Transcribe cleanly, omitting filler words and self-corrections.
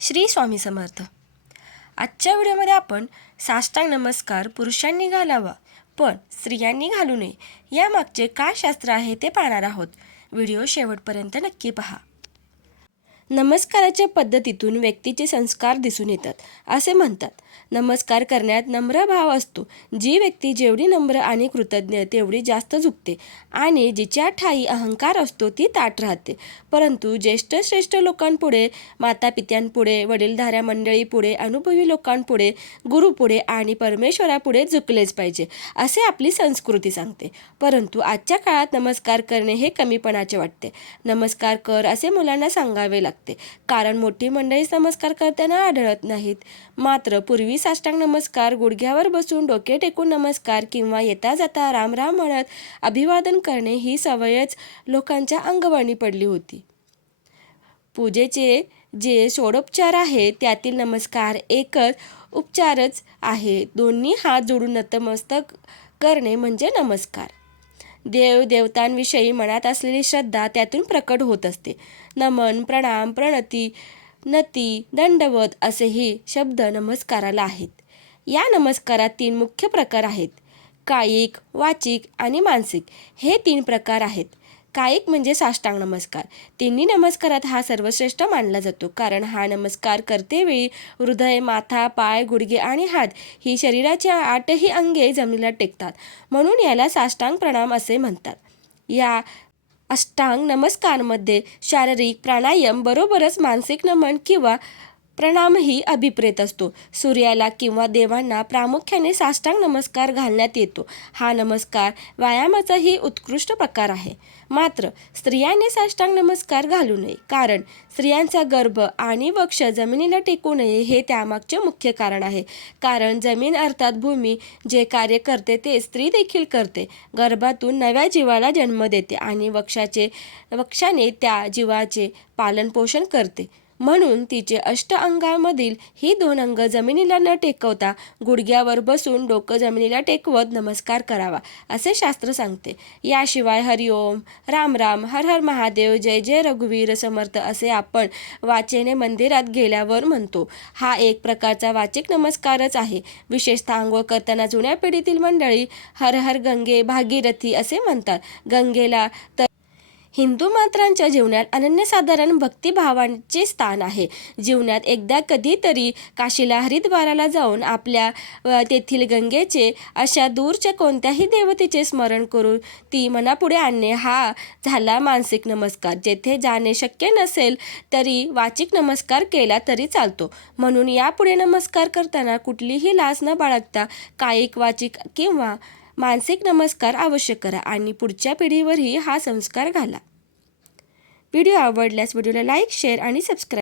श्री स्वामी समर्थ. आजच्या व्हिडिओमध्ये आपण साष्टांग नमस्कार पुरुषांनी घालावा पण स्त्रियांनी घालू नये यामागचे काय शास्त्र आहे ते पाहणार आहोत. व्हिडिओ शेवटपर्यंत नक्की पहा. नमस्काराच्या पद्धतीतून व्यक्तीचे संस्कार दिसून येतात असे म्हणतात. नमस्कार करण्यात नम्र भाव असतो. जी व्यक्ती जेवढी नम्र आणि कृतज्ञ तेवढी जास्त झुकते आणि जिच्या ठायी अहंकार असतो ती ताठ राहते. परंतु ज्येष्ठ श्रेष्ठ लोकांपुढे, मातापित्यांपुढे, वडीलधाऱ्या मंडळीपुढे, अनुभवी लोकांपुढे, गुरुपुढे आणि परमेश्वरापुढे झुकलेच पाहिजे असे आपली संस्कृती सांगते. परंतु आजच्या काळात नमस्कार करणे हे कमीपणाचे वाटते. नमस्कार कर असे मुलांना सांगावे लागते कारण मोठी मंडळीच नमस्कार करताना आढळत नाहीत. मात्र पूर्वी साष्टांग नमस्कार, गुडघ्यावर बसून डोके टेकून नमस्कार किंवा येता जाता राम राम म्हणत अभिवादन करणे ही सवयच लोकांच्या अंगवळणी पडली होती. पूजेचे जे षोडोपचार आहेत त्यातील नमस्कार एकच उपचारच आहे. दोन्ही हात जोडून नतमस्तक करणे म्हणजे नमस्कार. देव देवतांविषयी मनात असलेली श्रद्धा त्यातून प्रकट होत असते. नमन, प्रणाम, प्रणती, नती, दंडवत असेही शब्द नमस्काराला आहेत. या नमस्कारात 3 मुख्य प्रकार आहेत. कायिक, वाचिक आणि मानसिक हे 3 प्रकार आहेत. कायिक म्हणजे साष्टांग नमस्कार. तिन्ही नमस्कारात हा सर्वश्रेष्ठ मानला जातो कारण हा नमस्कार करतेवेळी हृदय, माथा, पाय, गुडघे आणि हात ही शरीराच्या 8ही अंगे जमिनीला टेकतात म्हणून याला साष्टांग प्रणाम असे म्हणतात. या अष्टांग नमस्कारमध्ये शारीरिक प्राणायाम बरोबरच मानसिक नमन किंवा प्रणामही अभिप्रेत असतो. सूर्याला किंवा देवांना प्रामुख्याने साष्टांग नमस्कार घालण्यात येतो. हा नमस्कार व्यायामाचाही उत्कृष्ट प्रकार आहे. मात्र स्त्रियांनी साष्टांग नमस्कार घालू नये कारण स्त्रियांचा गर्भ आणि वक्ष जमिनीला टेकू नये हे त्यामागचे मुख्य कारण आहे. कारण जमीन अर्थात भूमी जे कार्य करते ते स्त्री देखील करते. गर्भातून नव्या जीवाला जन्म देते आणि वक्षाने त्या जीवाचे पालनपोषण करते. म्हणून तिचे 8 अंगांमधील ही 2 अंग जमिनीला न टेकवता गुडघ्यावर बसून डोकं जमिनीला टेकवत नमस्कार करावा असे शास्त्र सांगते. याशिवाय हरिओम, राम राम, हर हर महादेव, जय जय रघुवीर समर्थ असे आपण वाचेने मंदिरात गेल्यावर म्हणतो. हा एक प्रकारचा वाचिक नमस्कारच आहे. विशेषतः आंघोळ करताना जुन्या पिढीतील मंडळी हर हर गंगे भागीरथी असे म्हणतात. गंगेला तर हिंदू मात्रांच्या जीवनात अनन्यसाधारण भक्तिभावांचे स्थान आहे. जीवनात एकदा कधीतरी काशीला हरिद्वाराला जाऊन आपल्या तेथील गंगेचे अशा दूरच्या कोणत्याही देवतेचे स्मरण करून ती मनापुढे आणणे हा झाला मानसिक नमस्कार. जेथे जाणे शक्य नसेल तरी वाचिक नमस्कार केला तरी चालतो. म्हणून यापुढे नमस्कार करताना कुठलीही लाज न बाळगता कायिक, वाचिक किंवा मानसिक नमस्कार अवश्य करा आणि पुढच्या पिढीवरही हा संस्कार घाला. व्हिडिओ आवडल्यास व्हिडिओला लाईक, शेअर आणि सबस्क्राईब